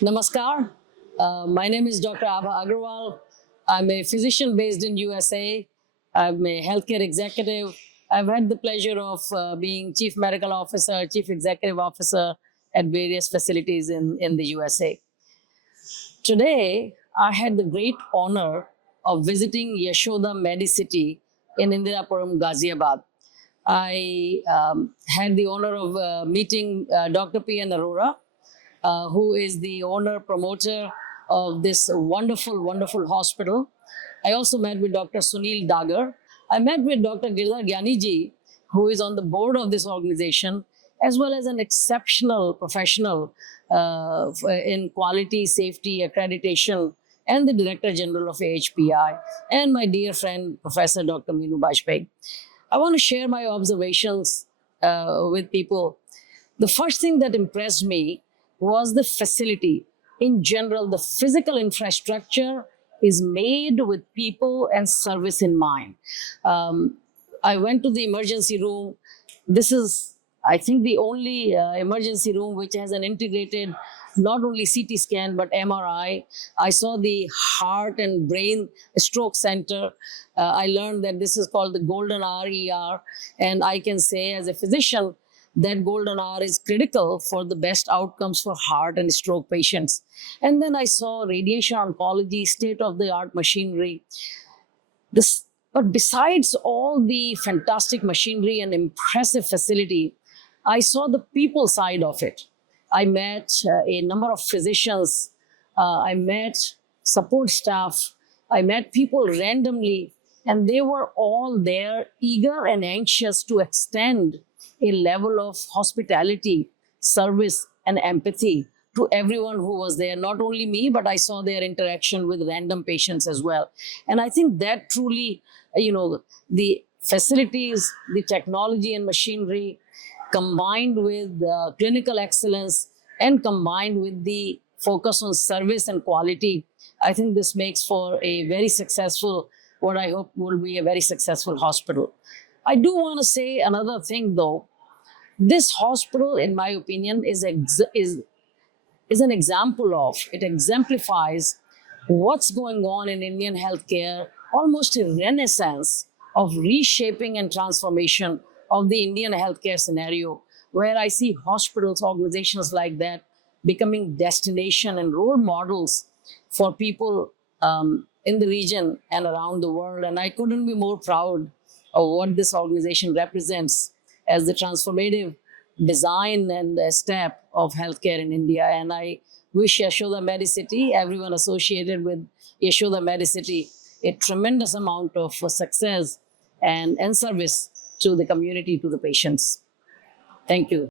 Namaskar. My name is Dr. Abha Agarwal. I'm a physician based in USA. I'm a healthcare executive. I've had the pleasure of being chief medical officer, chief executive officer at various facilities in the USA. Today, I had the great honor of visiting Yashoda Medicity in Indirapuram, Ghaziabad. I had the honor of meeting Dr. P.N. Arora, who is the owner, promoter of this wonderful, wonderful hospital. I also met with Dr. Sunil Dagar. I met with Dr. Girdhar Gyaniji, who is on the board of this organization, as well as an exceptional professional in quality, safety, accreditation, and the Director General of AHPI, and my dear friend, Professor Dr. Meenu Bajpayee. I want to share my observations with people. The first thing that impressed me was the facility. In general, the physical infrastructure is made with people and service in mind. I went to the emergency room. This is, I think, the only emergency room which has an integrated not only CT scan but MRI. I saw the heart and brain stroke center. I learned that this is called the Golden Hour ER, and I can say as a physician that golden hour is critical for the best outcomes for heart and stroke patients. And then I saw radiation oncology, state-of-the-art machinery. But besides all the fantastic machinery and impressive facility, I saw the people side of it. I met a number of physicians. I met support staff. I met people randomly, and they were all there, eager and anxious to extend a level of hospitality, service, and empathy to everyone who was there. Not only me, but I saw their interaction with random patients as well. And I think that truly, the facilities, the technology and machinery, combined with clinical excellence and combined with the focus on service and quality, I think this makes for a very successful, what I hope will be a very successful hospital. I do want to say another thing though. This hospital, in my opinion, is an example of, it exemplifies what's going on in Indian healthcare, almost a renaissance of reshaping and transformation of the Indian healthcare scenario, where I see hospitals, organizations like that becoming destination and role models for people in the region and around the world. And I couldn't be more proud of what this organization represents as the transformative design and step of healthcare in India. And I wish Yashoda Medicity, everyone associated with Yashoda Medicity, a tremendous amount of success and service to the community, to the patients. Thank you.